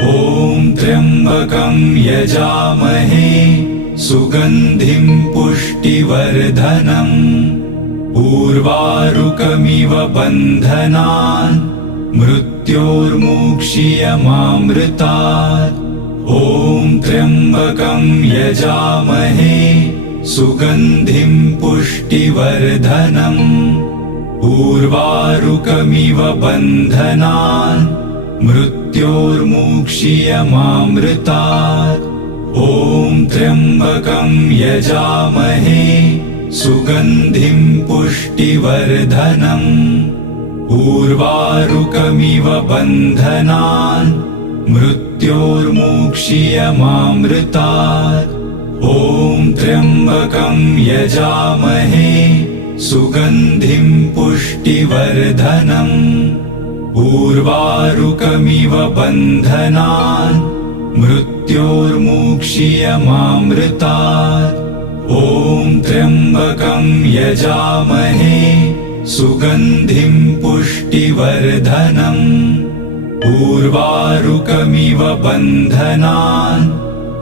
ॐ त्र्यम्बकं यजामहे सुगन्धिं पुष्टिवर्धनम् उर्वारुकमिव बन्धनान् मृत्योर्मुक्षीयमामृतात्। ॐ त्र्यम्बकं यजामहे सुगन्धिं पुष्टिवर्धनम् उर्वारुकमिव बन्धनान् मृत्योर्मुक्षीयमामृतात्। ॐ त्र्यम्बकं यजामहे सुगन्धिं पुष्टिवर्धनम् उर्वारुकमिव बन्धनान् मृत्योर्मुक्षीयमामृतात्। ॐ त्र्यम्बकं यजामहे सुगन्धिं पुष्टिवर्धनम् उर्वारुकमिव बन्धनान् मृत्योर्मुक्षीयमामृतात्। ॐ त्र्यम्बकं यजामहे सुगन्धिं पुष्टिवर्धनम् उर्वारुकमिव बन्धनान्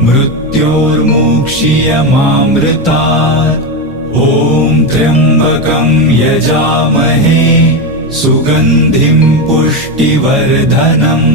मृत्योर्मुक्षीयमामृतात्। ॐ त्र्यम्बकं यजामहे सुगन्धिं पुष्टिवर्धनम्।